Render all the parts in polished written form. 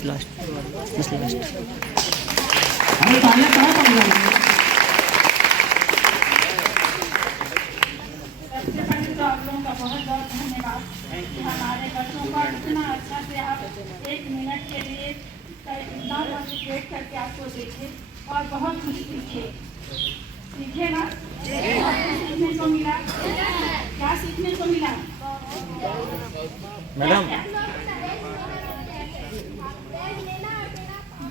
बस लास्ट। अरे तालियां कहाँ पड़ रही हैं? सबसे पहले तो आप लोगों का बहुत बहुत धन्यवाद कि हमारे बच्चों का इतना अच्छा से आप 1 मिनट के लिए इतना मोटिवेट करके आपको देखे और बहुत कुछ सीखे ना। सीखने को मिला, क्या सीखने को मिला मैडम?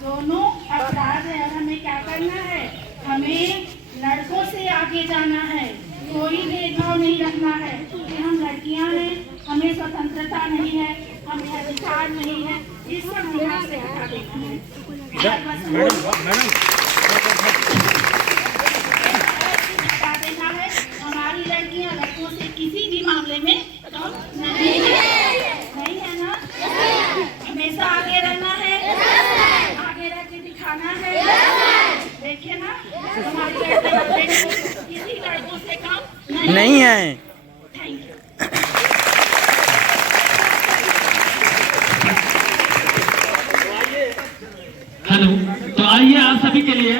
दोनों अपराध है और हमें क्या करना है, हमें लड़कों से आगे जाना है, कोई भेदभाव नहीं रखना है कि हम लड़कियां हैं, हमें स्वतंत्रता नहीं है, हमें अधिकार नहीं है, इस सब दिमाग से हटा देना है। हटा देना है। हमारी लड़कियां लड़कों से किसी भी मामले में कम नहीं है ना। हमेशा आगे रहना है, आगे रह के दिखाना है। देखिए ना, हमारी लड़कियां किसी लड़कों से कम नहीं है। Thank you. हेलो, तो आइए आप सभी के लिए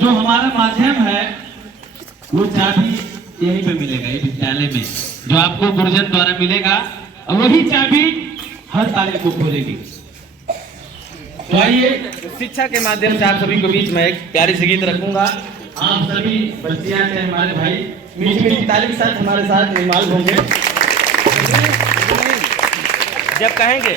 जो हमारा माध्यम है वो चाबी यहीं पे मिलेगा, ये विद्यालय में जो आपको गुरुजन द्वारा मिलेगा, और वही चाबी हर ताले को खोलेगी। तो आइए, शिक्षा के माध्यम से आप सभी के बीच में एक प्यारी सी गीत रखूंगा। आप सभी बच्चियां से हमारे भाई मीठी मीठी ताली के साथ हमारे साथ निमाल होंगे जब कहेंगे।